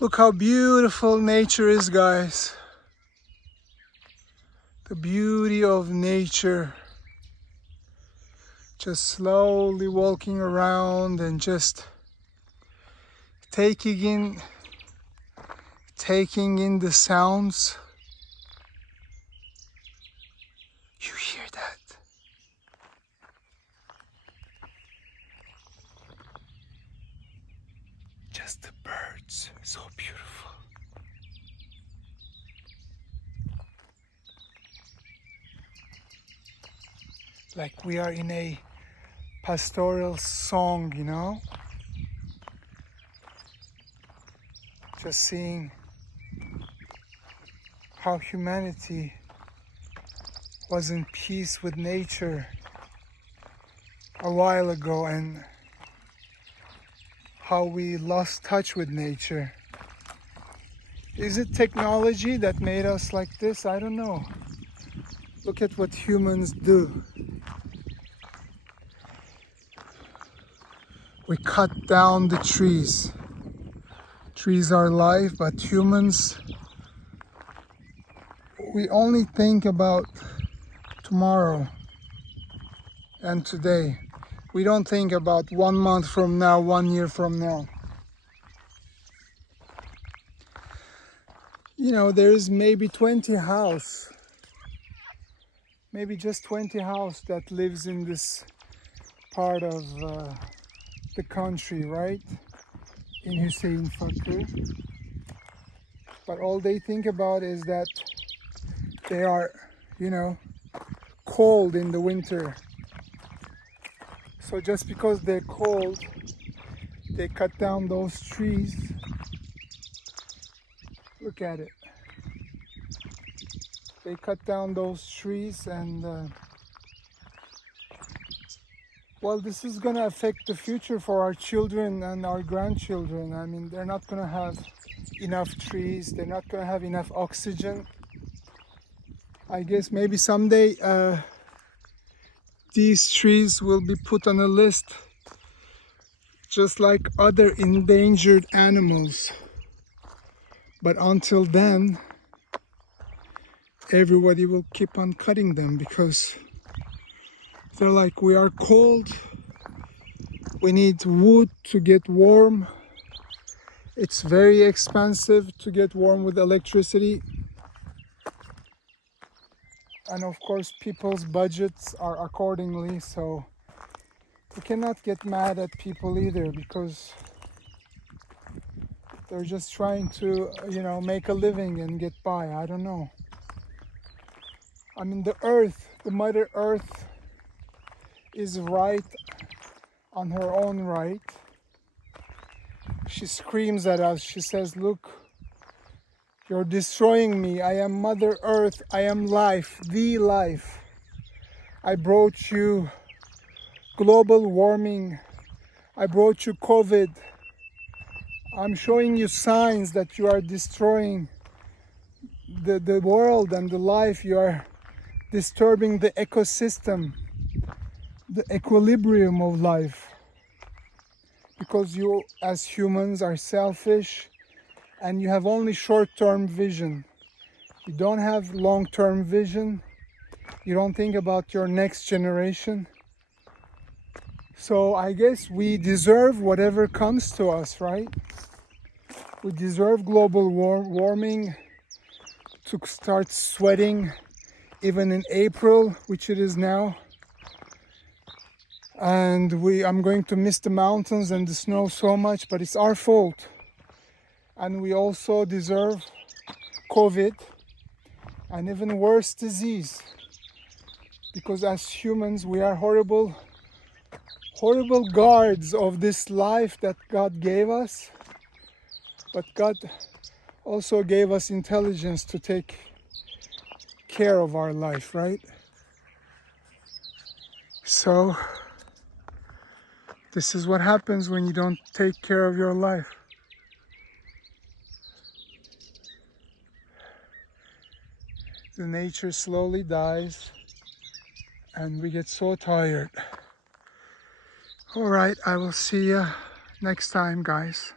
Look how beautiful nature is, guys. The beauty of nature. Just slowly walking around and just taking in the sounds. You hear that? Just the birds, so beautiful. Like we are in a pastoral song, you know? Just seeing how humanity was in peace with nature a while ago and how we lost touch with nature. Is it technology that made us like this? I don't know. Look at what humans do. We cut down the trees. Trees are life, but humans, we only think about tomorrow and today. We don't think about 1 month from now, 1 year from now. You know, there's maybe 20 house, maybe just 20 house that lives in this part of the country, right? In Hussein Fakir. But all they think about is that they are, you know, cold in the winter. So just because they're cold, they cut down those trees. Look at it. They cut down those trees and well, this is going to affect the future for our children and our grandchildren. I mean, they're not going to have enough trees. They're not going to have enough oxygen. I guess maybe someday these trees will be put on a list just like other endangered animals. But until then, everybody will keep on cutting them because they're like, we are cold, we need wood to get warm. It's very expensive to get warm with electricity. And of course, people's budgets are accordingly, so we cannot get mad at people either because they're just trying to, you know, make a living and get by. I don't know. I mean, the earth, the Mother Earth is right on her own right. She screams at us. She says, look, you're destroying me. I am Mother Earth. I am life, the life. I brought you global warming. I brought you COVID. I'm showing you signs that you are destroying the world and the life. You are disturbing the ecosystem, the equilibrium of life. Because you as humans are selfish and you have only short-term vision. You don't have long-term vision. You don't think about your next generation. So I guess we deserve whatever comes to us, right? We deserve global warming, to start sweating even in April, which it is now. And I'm going to miss the mountains and the snow so much, but it's our fault. And we also deserve COVID and even worse disease. Because as humans, we are horrible guards of this life that God gave us. But God also gave us intelligence to take care of our life, right? So this is what happens when you don't take care of your life. The nature slowly dies and we get so tired. All right, I will see you next time, guys.